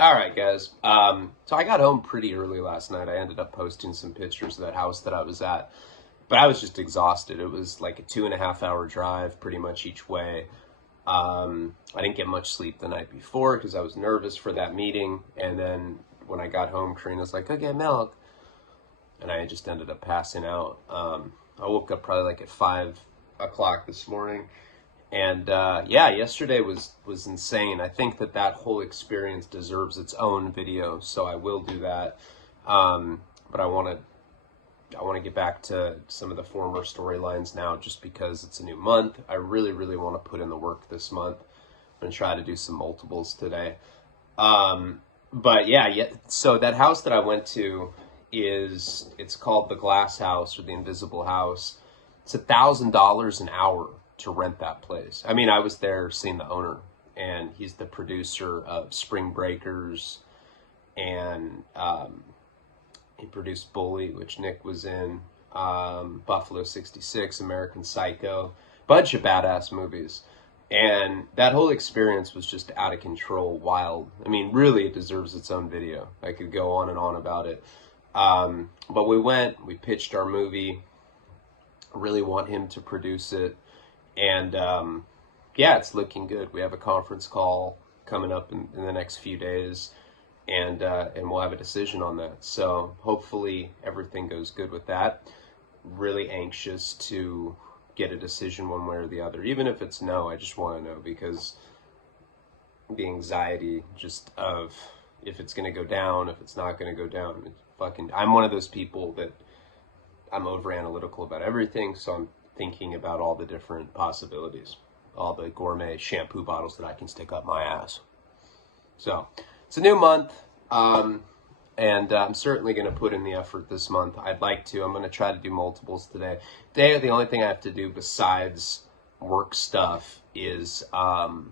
All right, guys. So I got home pretty early last night. I ended up posting some pictures of that house that I was at, but I was just exhausted. It was like a 2.5 hour drive pretty much each way. I didn't get much sleep the night before because I was nervous for that meeting. And then when I got home, Karina's like, "Go get milk." And I just ended up passing out. I woke up probably like at 5 o'clock this morning. And yeah, yesterday was insane. I think that whole experience deserves its own video, so I will do that. But I want to get back to some of the former storylines now, just because it's a new month. I really want to put in the work this month. I'm gonna try to do some multiples today. But yeah. So that house that I went to it's called the Glass House or the Invisible House. It's $1,000 an hour to rent that place. I mean, I was there seeing the owner, and he's the producer of Spring Breakers, and he produced Bully, which Nick was in, Buffalo 66, American Psycho, bunch of badass movies. And that whole experience was just out of control, wild. I mean, really, it deserves its own video. I could go on and on about it. But we pitched our movie. I really want him to produce it. And yeah, it's looking good. We have a conference call coming up in the next few days, and we'll have a decision on that. So hopefully everything goes good with that. Really anxious to get a decision one way or the other. Even if it's no, I just want to know, because the anxiety just of if it's going to go down, if it's not going to go down. I'm one of those people that I'm over analytical about everything, so I'm thinking about all the different possibilities, all the gourmet shampoo bottles that I can stick up my ass. So it's a new month, and I'm certainly going to put in the effort this month. I'd like to. I'm going to try to do multiples today. Today, the only thing I have to do besides work stuff is go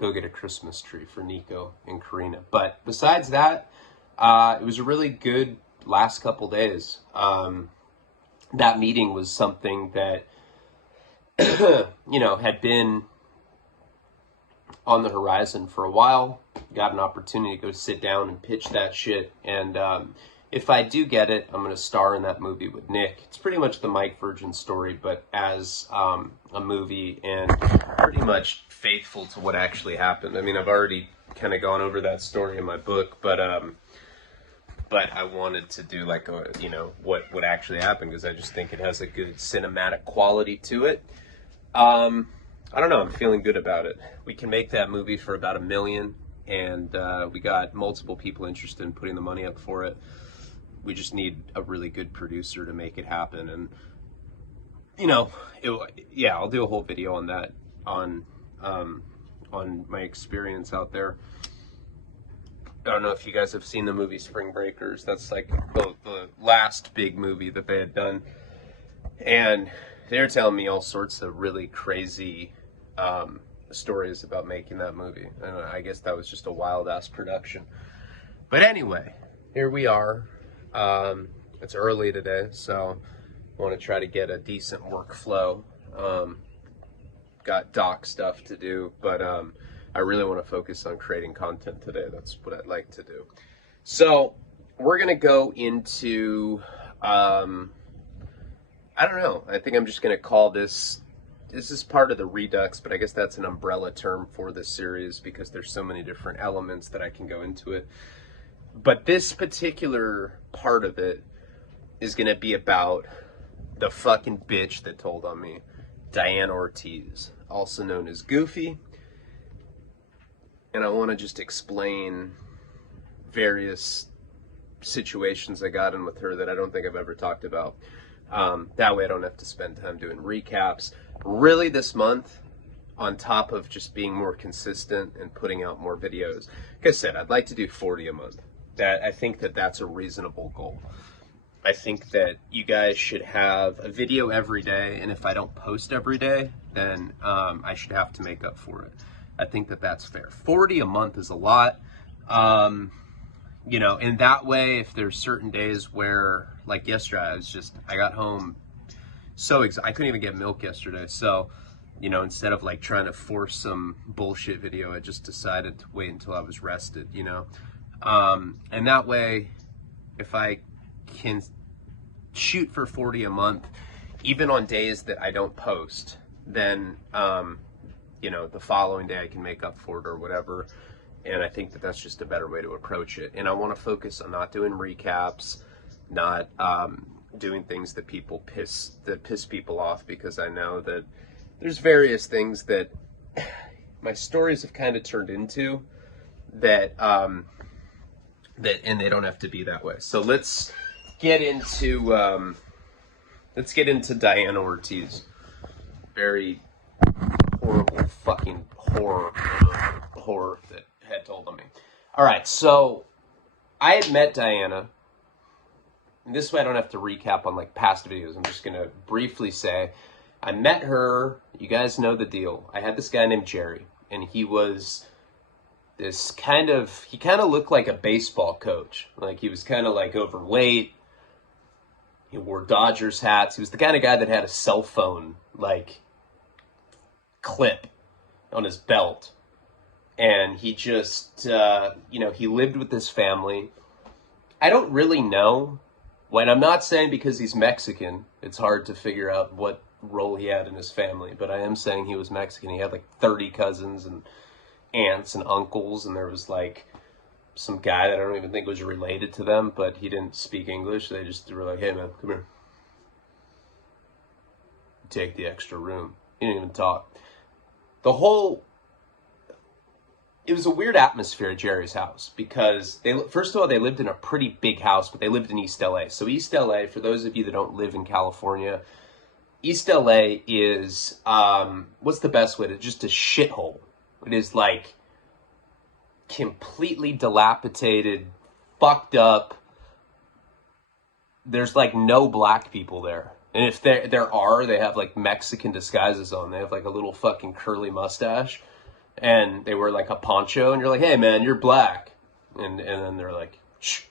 get a Christmas tree for Nico and Karina. But besides that, it was a really good last couple days. That meeting was something that, had been on the horizon for a while. Got an opportunity to go sit down and pitch that shit. And if I do get it, I'm going to star in that movie with Nick. It's pretty much the Mike Virgin story, but as a movie, and pretty much faithful to what actually happened. I mean, I've already kind of gone over that story in my book, but I wanted to do like what actually happened, because I just think it has a good cinematic quality to it. I don't know, I'm feeling good about it. We can make that movie for about $1 million, and we got multiple people interested in putting the money up for it. We just need a really good producer to make it happen. And I'll do a whole video on that, on my experience out there. I don't know if you guys have seen the movie Spring Breakers. That's like the last big movie that they had done. And they're telling me all sorts of really crazy stories about making that movie. And I guess that was just a wild-ass production. But anyway, here we are. It's early today, so I want to try to get a decent workflow. Got doc stuff to do, but I really want to focus on creating content today. That's what I'd like to do. So we're going to go into, I don't know. I think I'm just going to call this is part of the Redux, but I guess that's an umbrella term for this series because there's so many different elements that I can go into it. But this particular part of it is going to be about the fucking bitch that told on me, Diane Ortiz, also known as Goofy. And I want to just explain various situations I got in with her that I don't think I've ever talked about. That way I don't have to spend time doing recaps. Really this month, on top of just being more consistent and putting out more videos, like I said, I'd like to do 40 a month. I think that's a reasonable goal. I think that you guys should have a video every day, and if I don't post every day, then I should have to make up for it. I think that's fair. 40 a month is a lot. In that way, if there's certain days where, like yesterday, I got home so I couldn't even get milk yesterday. So You know, instead of like trying to force some bullshit video, I just decided to wait until I was rested, you know. And that way, if I can shoot for 40 a month, even on days that I don't post, then, you know, the following day I can make up for it or whatever. And I think that that's just a better way to approach it. And I want to focus on not doing recaps, not doing things that piss people off, because I know that there's various things that my stories have kind of turned into that and they don't have to be that way. So let's get into Diana Ortiz. Very horrible fucking horror that had told on me. All right, so I had met Diana. And this way I don't have to recap on like past videos. I'm just gonna briefly say I met her. You guys know the deal. I had this guy named Jerry, and he was this he kind of looked like a baseball coach. Like he was kind of like overweight. He wore Dodgers hats. He was the kind of guy that had a cell phone like clip on his belt. And he just, you know, he lived with his family. I don't really know. When I'm not saying because he's Mexican, it's hard to figure out what role he had in his family. But I am saying he was Mexican. He had like 30 cousins and aunts and uncles. And there was like some guy that I don't even think was related to them, but he didn't speak English. They just were like, hey man, come here. Take the extra room. He didn't even talk. It was a weird atmosphere at Jerry's house because first of all, they lived in a pretty big house, but they lived in East L.A. So East L.A., for those of you that don't live in California, East L.A. is, what's the best way to, just a shithole. It is like completely dilapidated, fucked up. There's like no black people there. And if there are, they have like Mexican disguises on. They have like a little fucking curly mustache. And they wear like a poncho, and you're like, hey man, you're black. And then they're like, shh.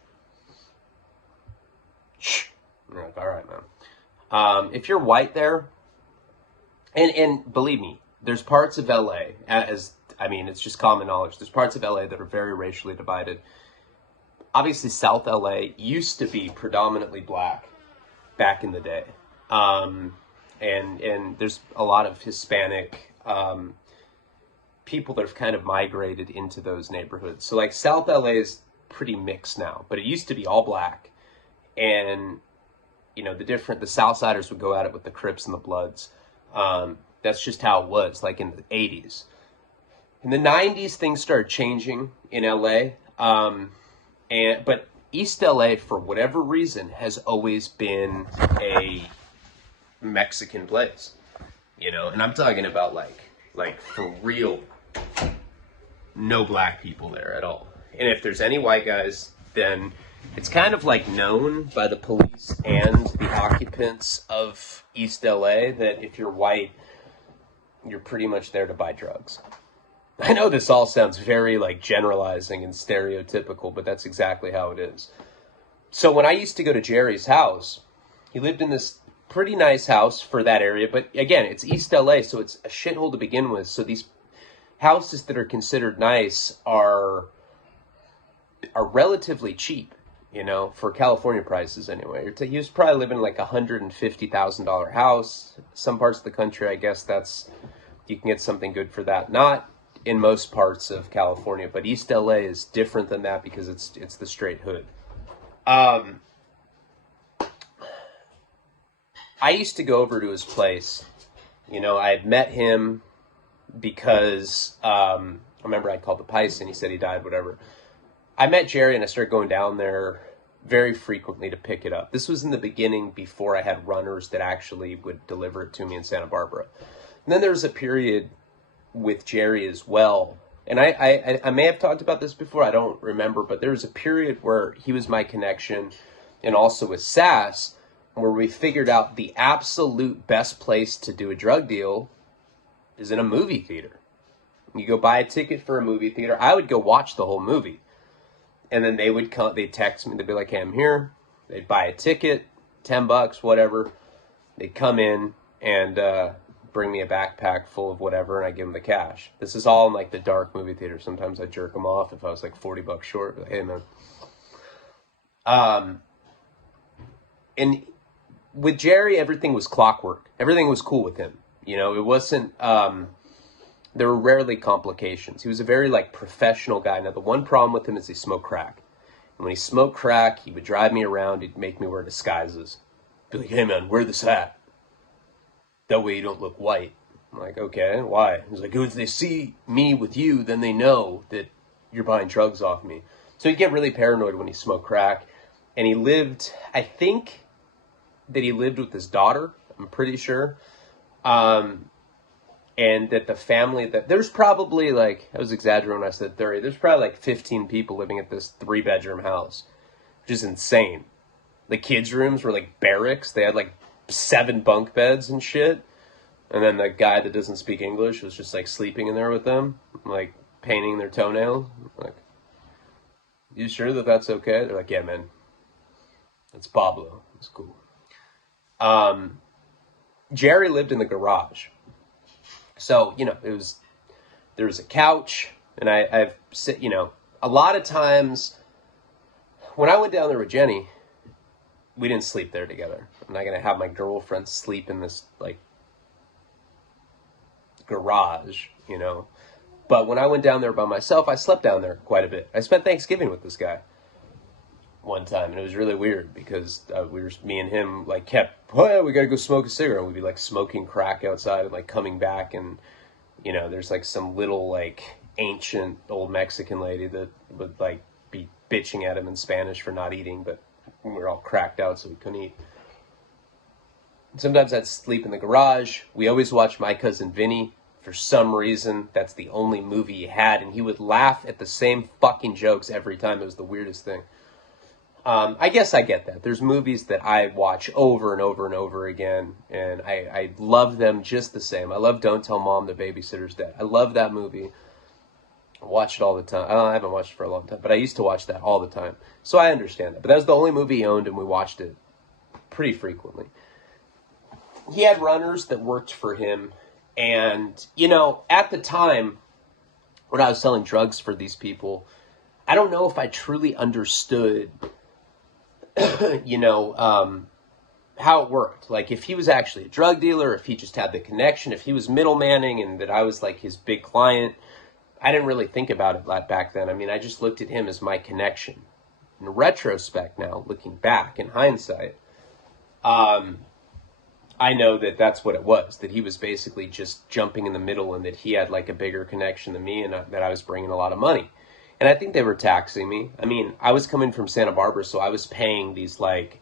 Shh. And you're like, all right, man. If you're white there, and believe me, there's parts of LA, it's just common knowledge. There's parts of LA that are very racially divided. Obviously, South LA used to be predominantly black back in the day. And there's a lot of Hispanic, people that have kind of migrated into those neighborhoods. So like South LA is pretty mixed now, but it used to be all black. And, you know, the Southsiders would go at it with the Crips and the Bloods. That's just how it was, like in the 80s. In the 90s, things started changing in LA. But East LA, for whatever reason, has always been a Mexican place, you know? And I'm talking about like for real, no black people there at all. And if there's any white guys, then it's kind of like known by the police and the occupants of East LA that if you're white, you're pretty much there to buy drugs. I know this all sounds very like generalizing and stereotypical, but that's exactly how it is. So when I used to go to Jerry's house, he lived in this pretty nice house for that area, but again, it's East LA, so it's a shithole to begin with. So these houses that are considered nice are relatively cheap, you know, for California prices anyway. He was probably living in like $150,000 house. Some parts of the country, I guess you can get something good for that. Not in most parts of California, but East LA is different than that because it's the straight hood. I used to go over to his place. You know, I had met him because I remember I called the Pice and he said he died, whatever. I met Jerry and I started going down there very frequently to pick it up. This was in the beginning before I had runners that actually would deliver it to me in Santa Barbara. And then there was a period with Jerry as well. And I may have talked about this before, I don't remember, but there was a period where he was my connection, and also with Sass, where we figured out the absolute best place to do a drug deal is in a movie theater. You go buy a ticket for a movie theater. I would go watch the whole movie. And then they'd text me, they'd be like, hey, I'm here. They'd buy a ticket, $10, whatever. They'd come in and bring me a backpack full of whatever, and I give him the cash. This is all in like the dark movie theater. Sometimes I jerk him off if I was like $40 short. Like, hey man. And with Jerry, everything was clockwork. Everything was cool with him. You know, it wasn't, there were rarely complications. He was a very like professional guy. Now the one problem with him is he smoked crack. And when he smoked crack, he would drive me around. He'd make me wear disguises. Be like, hey man, wear this hat. That way you don't look white. I'm like, okay, why? He's like, if they see me with you, then they know that you're buying drugs off me. So he'd get really paranoid when he smoked crack. And he lived, I think that he lived with his daughter, I'm pretty sure. And that the family, that there's probably like, I was exaggerating when I said 30, there's probably like 15 people living at this 3-bedroom house, which is insane. The kids' rooms were like barracks. They had like 7 bunk beds and shit. And then the guy that doesn't speak English was just like sleeping in there with them, like painting their toenails. Like, you sure that that's okay? They're like, yeah, man, that's Pablo. It's cool. Jerry lived in the garage. So, you know, there was a couch, and I've sit, you know, a lot of times when I went down there with Jenny, we didn't sleep there together. I'm not going to have my girlfriend sleep in this, like, garage, you know. But when I went down there by myself, I slept down there quite a bit. I spent Thanksgiving with this guy one time, and it was really weird because me and him, like, kept, oh, yeah, we got to go smoke a cigarette. And we'd be, like, smoking crack outside and, like, coming back, and, you know, there's, like, some little, like, ancient old Mexican lady that would, like, be bitching at him in Spanish for not eating, but we were all cracked out, so we couldn't eat. Sometimes I'd sleep in the garage. We always watched My Cousin Vinny. For some reason, that's the only movie he had, and he would laugh at the same fucking jokes every time. It was the weirdest thing. I guess I get that. There's movies that I watch over and over and over again, and I love them just the same. I love Don't Tell Mom the Babysitter's Dead. I love that movie. I watch it all the time. I haven't watched it for a long time, but I used to watch that all the time. So I understand that. But that was the only movie he owned, and we watched it pretty frequently. He had runners that worked for him, and, you know, at the time, when I was selling drugs for these people, I don't know if I truly understood you know, how it worked. Like, if he was actually a drug dealer, if he just had the connection, if he was middlemaning and that I was like his big client, I didn't really think about it back then. I mean, I just looked at him as my connection. In retrospect now, looking back in hindsight, I know that that's what it was, that he was basically just jumping in the middle and that he had like a bigger connection than me and that I was bringing a lot of money. And I think they were taxing me. I mean, I was coming from Santa Barbara, so I was paying these, like,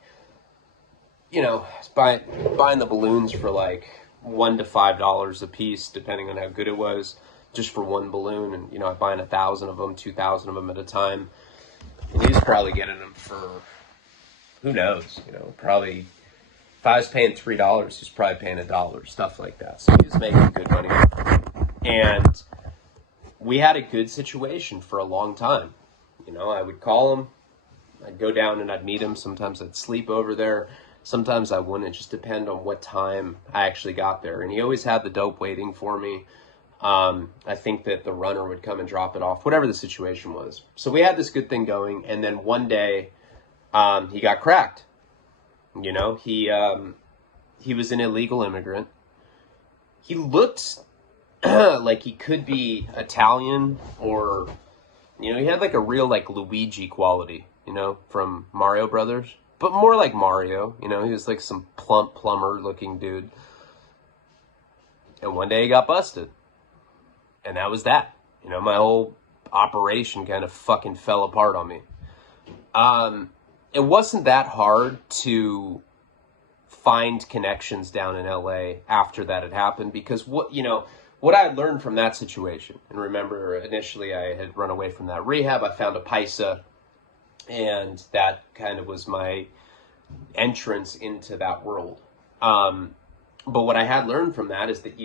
you know, buying the balloons for, like, $1 to $5 a piece, depending on how good it was, just for one balloon. And, you know, I'm buying 1,000 of them, 2,000 of them at a time. And he was probably getting them for, who knows, you know, probably, if I was paying $3, he was probably paying $1, stuff like that. So he was making good money. And we had a good situation for a long time. You know, I would call him, I'd go down and I'd meet him. Sometimes I'd sleep over there. Sometimes I wouldn't. It just depended on what time I actually got there. And he always had the dope waiting for me. I think that the runner would come and drop it off, whatever the situation was. So we had this good thing going. And then one day, he got cracked. You know, he was an illegal immigrant. He looked like he could be Italian, or, you know, he had like a real like Luigi quality, you know, from Mario Brothers, but more like Mario. You know, he was like some plump plumber looking dude. And one day he got busted, and that was that. You know, my whole operation kind of fucking fell apart on me. It wasn't that hard to find connections down in L.A. after that had happened, because what I learned from that situation, and remember initially I had run away from that rehab, I found a paisa, and that kind of was my entrance into that world. But what I had learned from that is that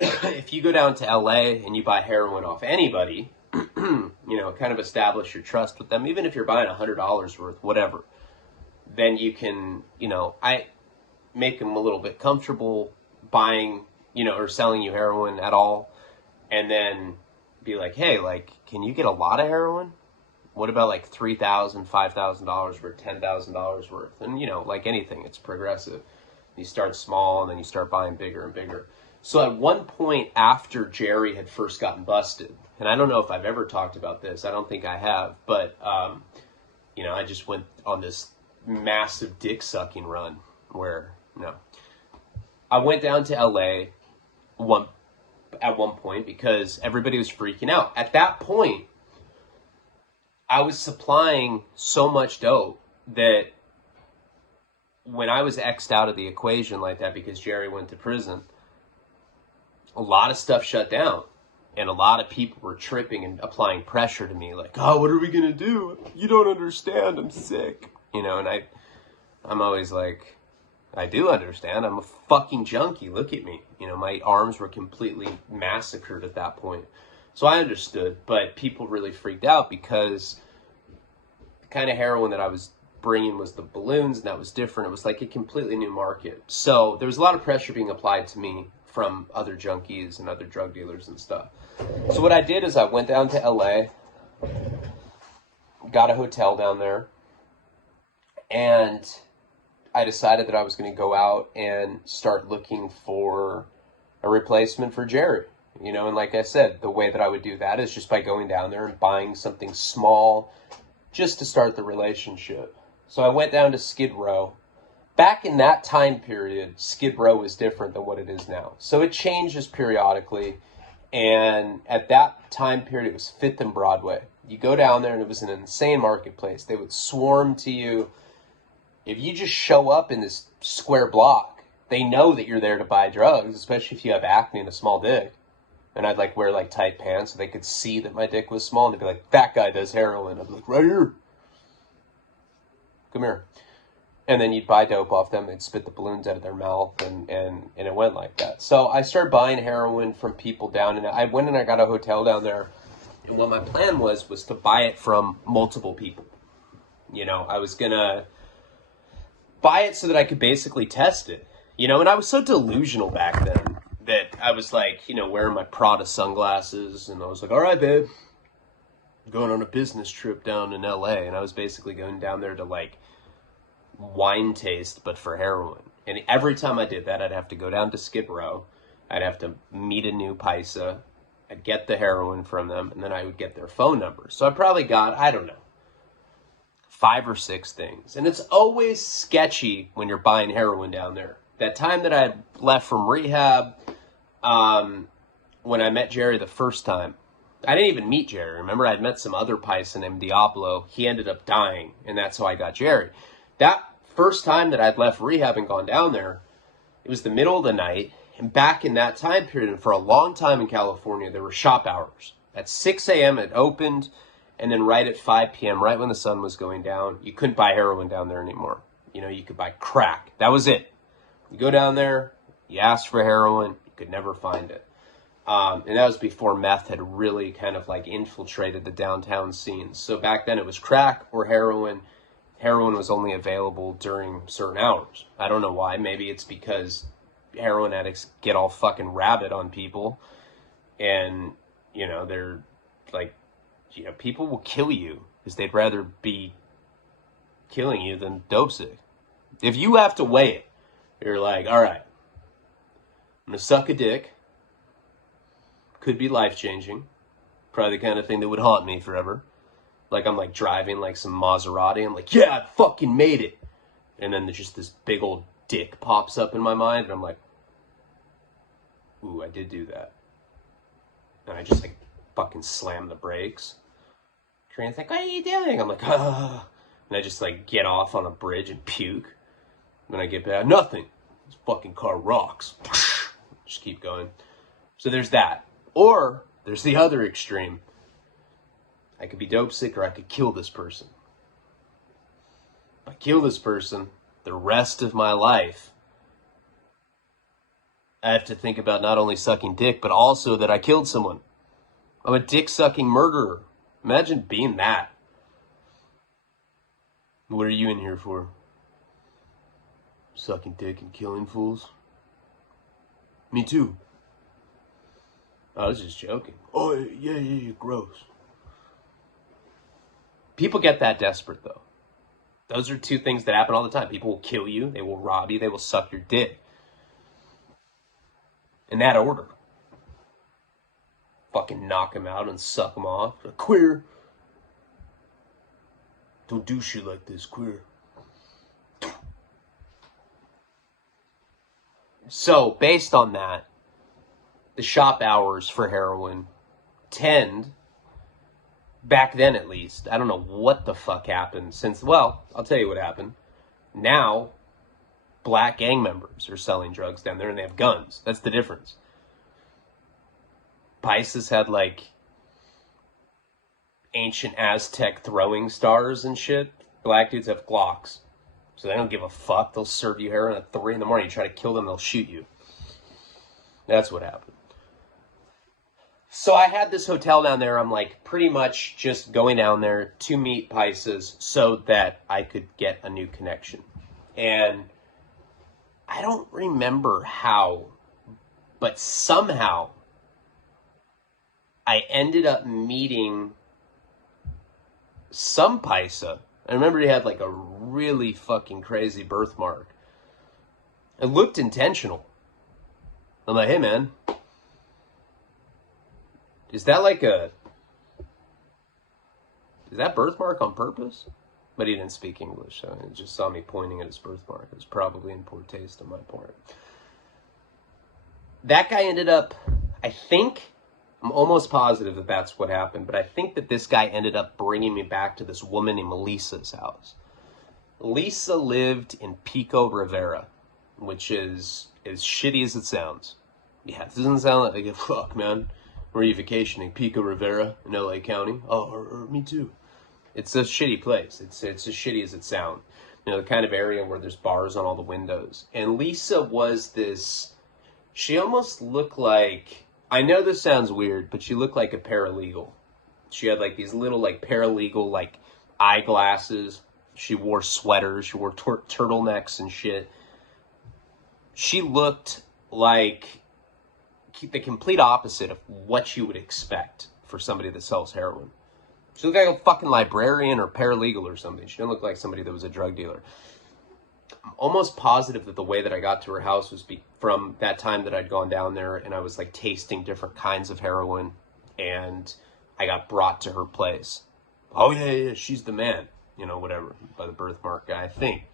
if you go down to LA and you buy heroin off anybody, you know, kind of establish your trust with them, even if you're buying $100 worth, whatever, then you can, you know, I make them a little bit comfortable, buying, or selling you heroin at all, and then be like, hey, like, can you get a lot of heroin? What about like $3,000, $5,000 worth, $10,000 worth? And like anything, it's progressive. You start small and then you start buying bigger and bigger. So at one point after Jerry had first gotten busted, and I don't know if I've ever talked about this, I don't think I have, but I just went on this massive dick sucking run where I went down to L.A. at one point because everybody was freaking out. At that point, I was supplying so much dope that when I was X'd out of the equation like that because Jerry went to prison, a lot of stuff shut down. And a lot of people were tripping and applying pressure to me like, oh, what are we going to do? You don't understand. I'm sick. And I'm always like, I do understand. I'm a fucking junkie. Look at me. My arms were completely massacred at that point. So I understood, but people really freaked out because the kind of heroin that I was bringing was the balloons, and that was different. It was like a completely new market. So there was a lot of pressure being applied to me from other junkies and other drug dealers and stuff. So what I did is I went down to L.A., got a hotel down there, and I decided that I was going to go out and start looking for a replacement for Jerry. And like I said, the way that I would do that is just by going down there and buying something small just to start the relationship. So I went down to Skid Row. Back in that time period, Skid Row was different than what it is now. So it changes periodically. And at that time period, it was 5th and Broadway. You go down there and it was an insane marketplace. They would swarm to you. If you just show up in this square block, they know that you're there to buy drugs, especially if you have acne and a small dick. And I'd like wear like tight pants so they could see that my dick was small. And they'd be like, that guy does heroin. I'd be like, right here. Come here. And then you'd buy dope off them. They'd spit the balloons out of their mouth. And it went like that. So I started buying heroin from people down. And I went and I got a hotel down there. And what my plan was to buy it from multiple people. I was going to buy it so that I could basically test it. And I was so delusional back then that I was like, wearing my Prada sunglasses, and I was like, all right, babe, I'm going on a business trip down in L.A., and I was basically going down there to, like, wine taste, but for heroin. And every time I did that, I'd have to go down to Skid Row, I'd have to meet a new paisa, I'd get the heroin from them, and then I would get their phone number. So I probably got, I don't know, 5 or 6 things. And it's always sketchy when you're buying heroin down there. That time that I had left from rehab, when I met Jerry the first time, I didn't even meet Jerry. Remember, I'd met some other paisa named Diablo. He ended up dying, and that's how I got Jerry. That first time that I'd left rehab and gone down there, it was the middle of the night, and back in that time period, and for a long time in California, there were shop hours. At 6 a.m. it opened, and then right at 5 p.m., right when the sun was going down, you couldn't buy heroin down there anymore. You could buy crack. That was it. You go down there, you ask for heroin, you could never find it. And that was before meth had really kind of like infiltrated the downtown scene. So back then it was crack or heroin. Heroin was only available during certain hours. I don't know why. Maybe it's because heroin addicts get all fucking rabid on people. And, they're like, people will kill you because they'd rather be killing you than dope sick. If you have to weigh it, you're like, all right, I'm going to suck a dick. Could be life-changing. Probably the kind of thing that would haunt me forever. Like I'm like driving like some Maserati. I'm like, yeah, I fucking made it. And then just this big old dick pops up in my mind. And I'm like, ooh, I did do that. And I just like fucking slam the brakes. Train's like, what are you doing? I'm like, ah. And I just like get off on a bridge and puke. When I get back, nothing. This fucking car rocks. Just keep going. So there's that. Or there's the other extreme. I could be dope sick or I could kill this person. If I kill this person, the rest of my life, I have to think about not only sucking dick, but also that I killed someone. I'm a dick-sucking murderer. Imagine being that. What are you in here for? Sucking dick and killing fools? Me too. I was just joking. Oh, yeah, gross. People get that desperate, though. Those are two things that happen all the time. People will kill you, they will rob you, they will suck your dick. In that order. Fucking knock them out and suck them off. Queer. Don't do shit like this, queer. So, based on that, the shop hours for heroin tend, back then at least, I don't know what the fuck happened since, well, I'll tell you what happened. Now, black gang members are selling drugs down there and they have guns. That's the difference. Pisces had like ancient Aztec throwing stars and shit. Black dudes have Glocks. So they don't give a fuck. They'll serve you heroin at 3 in the morning. You try to kill them, they'll shoot you. That's what happened. So I had this hotel down there. I'm like pretty much just going down there to meet Pisces so that I could get a new connection. And I don't remember how, but somehow I ended up meeting some Paisa. I remember he had like a really fucking crazy birthmark. It looked intentional. I'm like, hey man, is that birthmark on purpose? But he didn't speak English, so he just saw me pointing at his birthmark. It was probably in poor taste on my part. That guy ended up, I'm almost positive that that's what happened, but I think that this guy ended up bringing me back to this woman named Lisa's house. Lisa lived in Pico Rivera, which is as shitty as it sounds. Yeah, it doesn't sound like, fuck, man. Where are you vacationing? Pico Rivera in L.A. County? Oh, me too. It's a shitty place. It's as shitty as it sounds. You know, the kind of area where there's bars on all the windows. And Lisa was this, she almost looked like, I know this sounds weird, but she looked like a paralegal. She had like these little like paralegal like eyeglasses. She wore sweaters. She wore turtlenecks and shit. She looked like the complete opposite of what you would expect for somebody that sells heroin. She looked like a fucking librarian or paralegal or something. She didn't look like somebody that was a drug dealer. I'm almost positive that the way that I got to her house was from that time that I'd gone down there and I was like tasting different kinds of heroin and I got brought to her place. Oh yeah, she's the man. You know, whatever, by the birthmark guy, I think.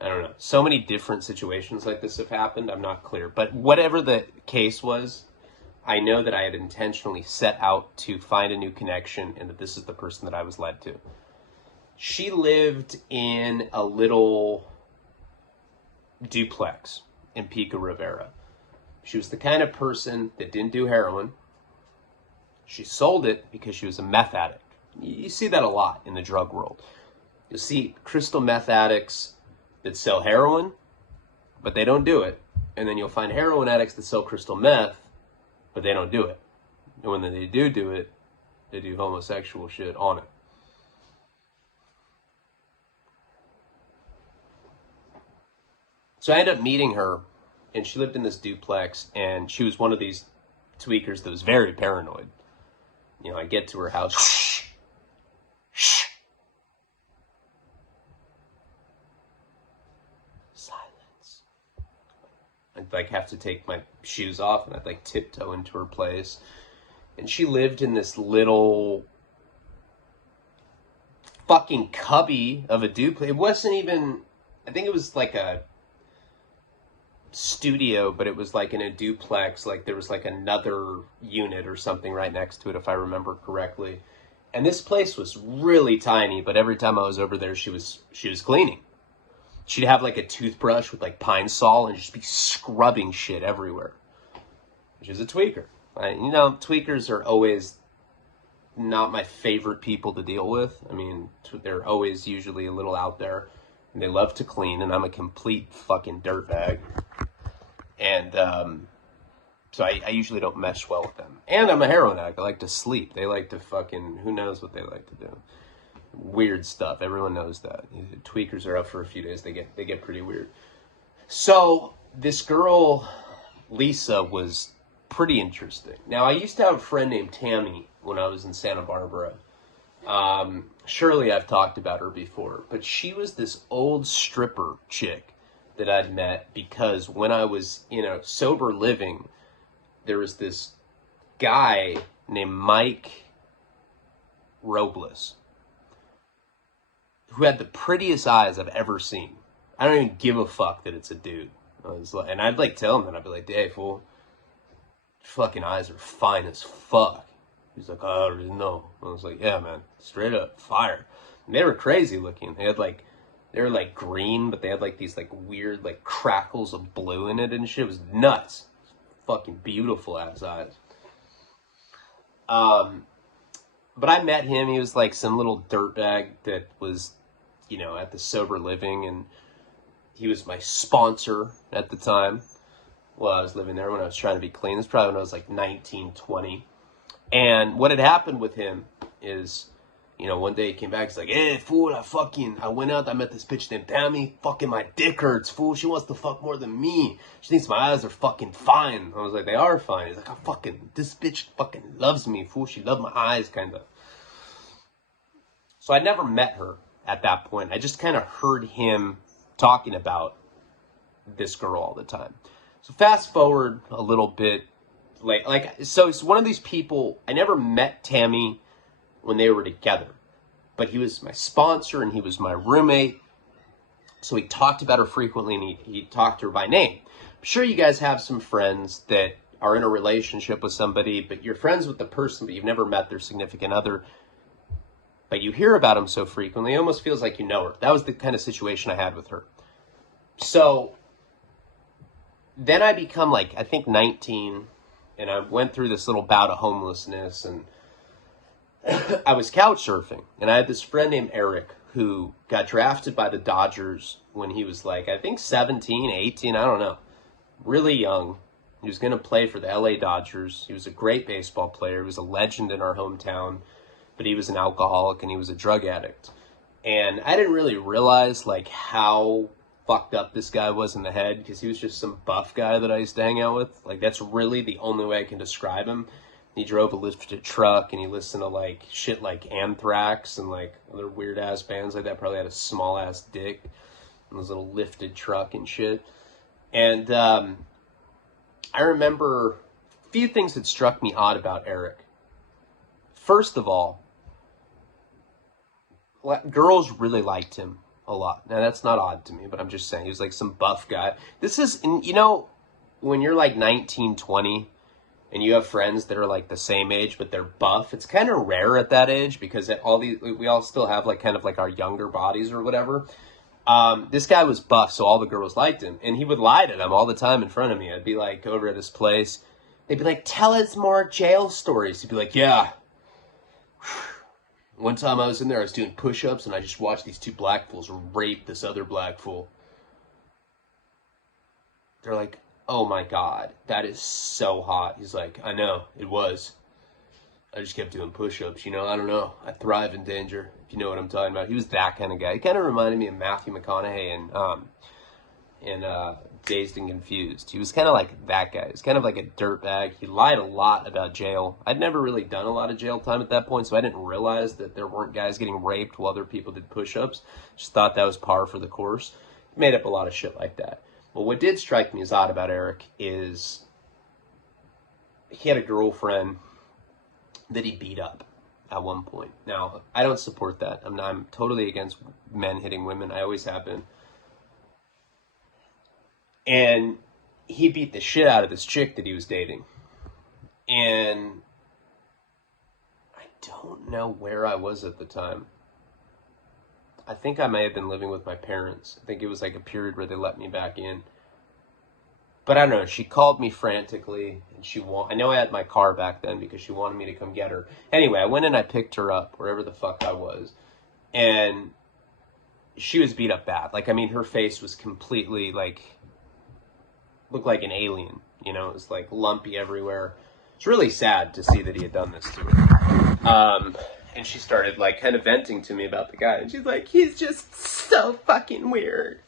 I don't know. So many different situations like this have happened. I'm not clear. But whatever the case was, I know that I had intentionally set out to find a new connection and that this is the person that I was led to. She lived in a little duplex in Pico Rivera. She was the kind of person that didn't do heroin. She sold it because she was a meth addict. You see that a lot in the drug world. You'll see crystal meth addicts that sell heroin, but they don't do it. And then you'll find heroin addicts that sell crystal meth, but they don't do it. And when they do it, they do homosexual shit on it. So I ended up meeting her, and she lived in this duplex, and she was one of these tweakers that was very paranoid. You know, I get to her house. Shh. Silence. I'd like have to take my shoes off, and I'd like tiptoe into her place. And she lived in this little fucking cubby of a duplex. It wasn't even, I think it was like a studio, but it was like in a duplex. Like there was like another unit or something right next to it, if I remember correctly. And this place was really tiny, but every time I was over there, she was cleaning. She'd have like a toothbrush with like Pine Sol and just be scrubbing shit everywhere. She's a tweaker. You know, tweakers are always not my favorite people to deal with. I mean, they're always usually a little out there. And they love to clean, and I'm a complete fucking dirtbag. And so I usually don't mesh well with them. And I'm a heroin addict. I like to sleep. They like to fucking, who knows what they like to do. Weird stuff. Everyone knows that. Tweakers are up for a few days. They get pretty weird. So this girl, Lisa was pretty interesting. Now, I used to have a friend named Tammy when I was in Santa Barbara. Surely I've talked about her before, but she was this old stripper chick that I'd met because when I was in a sober living, there was this guy named Mike Robles who had the prettiest eyes I've ever seen. I don't even give a fuck that it's a dude. And I'd like tell him that. I'd be like, hey, fool, your fucking eyes are fine as fuck. He's like, oh, I already know. I was like, yeah, man, straight up fire. And they were crazy looking. They were like green, but they had like these like weird like crackles of blue in it and shit. It was nuts. Fucking beautiful ass eyes. But I met him. He was like some little dirtbag that was, at the sober living, and he was my sponsor at the time. Well, I was living there when I was trying to be clean. This was probably when I was like 19, 20. And what had happened with him is, one day he came back, he's like, hey, fool, I went out, I met this bitch named Tammy, fucking my dick hurts, fool, she wants to fuck more than me, she thinks my eyes are fucking fine. I was like, they are fine. He's like, this bitch fucking loves me, fool, she loved my eyes, kind of. So I never met her at that point. I just kind of heard him talking about this girl all the time. So fast forward a little bit, so it's one of these people. I never met Tammy when they were together, but he was my sponsor and he was my roommate. So he talked about her frequently, and he talked to her by name. I'm sure you guys have some friends that are in a relationship with somebody, but you're friends with the person, but you've never met their significant other. But you hear about them so frequently, it almost feels like you know her. That was the kind of situation I had with her. So then I become I think 19, and I went through this little bout of homelessness, and I was couch surfing, and I had this friend named Eric who got drafted by the Dodgers when he was I think 17, 18, I don't know, really young. He was going to play for the L.A. Dodgers. He was a great baseball player. He was a legend in our hometown, but he was an alcoholic and he was a drug addict. And I didn't really realize how fucked up this guy was in the head, because he was just some buff guy that I used to hang out with. That's really the only way I can describe him. He drove a lifted truck, and he listened to shit like Anthrax and other weird ass bands like that. Probably had a small ass dick and his little lifted truck and shit. And I remember a few things that struck me odd about Eric. First of all, girls really liked him a lot. Now, that's not odd to me, but I'm just saying, he was some buff guy. This is, when you're 19, 20, and you have friends that are the same age, but they're buff, it's kind of rare at that age, because we all still have our younger bodies or whatever. This guy was buff, so all the girls liked him, and he would lie to them all the time in front of me. I'd be over at his place. They'd be like, tell us more jail stories. He'd be like, yeah. One time I was in there, I was doing push-ups, and I just watched these two black fools rape this other black fool. They're like, oh my God, that is so hot. He's like, I know, it was. I just kept doing push-ups, I don't know. I thrive in danger, if you know what I'm talking about. He was that kind of guy. He kind of reminded me of Matthew McConaughey in Dazed and Confused. He was kind of like that guy. He was kind of like a dirtbag. He lied a lot about jail. I'd never really done a lot of jail time at that point, so I didn't realize that there weren't guys getting raped while other people did push-ups. Just thought that was par for the course. He made up a lot of shit like that. But what did strike me as odd about Eric is he had a girlfriend that he beat up at one point. Now, I don't support that. I'm totally against men hitting women. I always have been. And he beat the shit out of this chick that he was dating. And I don't know where I was at the time. I think I may have been living with my parents. I think it was a period where they let me back in. But I don't know, she called me frantically, and I know I had my car back then because she wanted me to come get her. Anyway, I went and I picked her up, wherever the fuck I was. And she was beat up bad. Her face was completely, looked like an alien. It was, lumpy everywhere. It's really sad to see that he had done this to her. And she started, kind of venting to me about the guy. And she's like, he's just so fucking weird.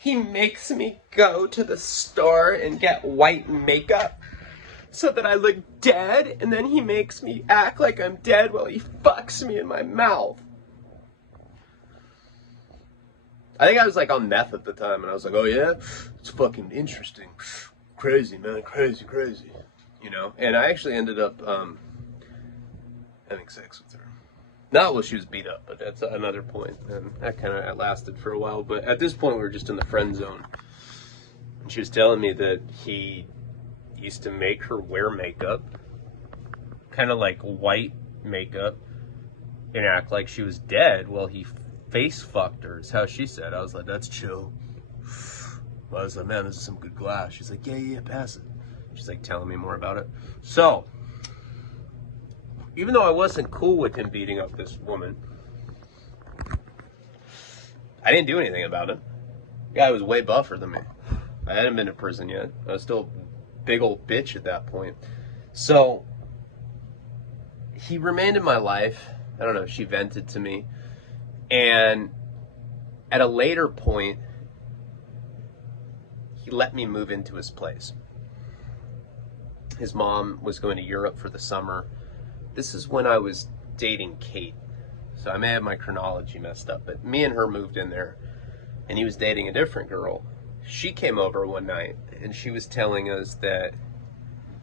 He makes me go to the store and get white makeup so that I look dead, and then he makes me act like I'm dead while he fucks me in my mouth. I think I was like on meth at the time, and I was like, oh yeah? It's fucking interesting. Crazy, man. Crazy, crazy. You know? And I actually ended up having sex with her. Not while she was beat up, but that's another point. And that kind of lasted for a while. But at this point, we were just in the friend zone. And she was telling me that he used to make her wear makeup, kind of like white makeup, and act like she was dead while he face fucked her, is how she said. I was like, that's chill. I was like, man, this is some good glass. She's like, yeah, pass it. She's like telling me more about it. So, even though I wasn't cool with him beating up this woman, I didn't do anything about it. The guy was way buffer than me. I hadn't been to prison yet. I was still a big old bitch at that point. So, he remained in my life. I don't know, she vented to me. And at a later point, he let me move into his place. His mom was going to Europe for the summer. This is when I was dating Kate. So I may have my chronology messed up, but me and her moved in there, and he was dating a different girl. She came over one night, and she was telling us that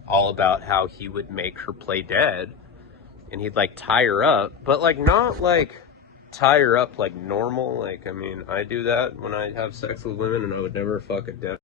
all about how he would make her play dead, and he'd like tie her up, but like not like tie her up like normal. Like, I mean, I do that when I have sex with women, and I would never fuck a dead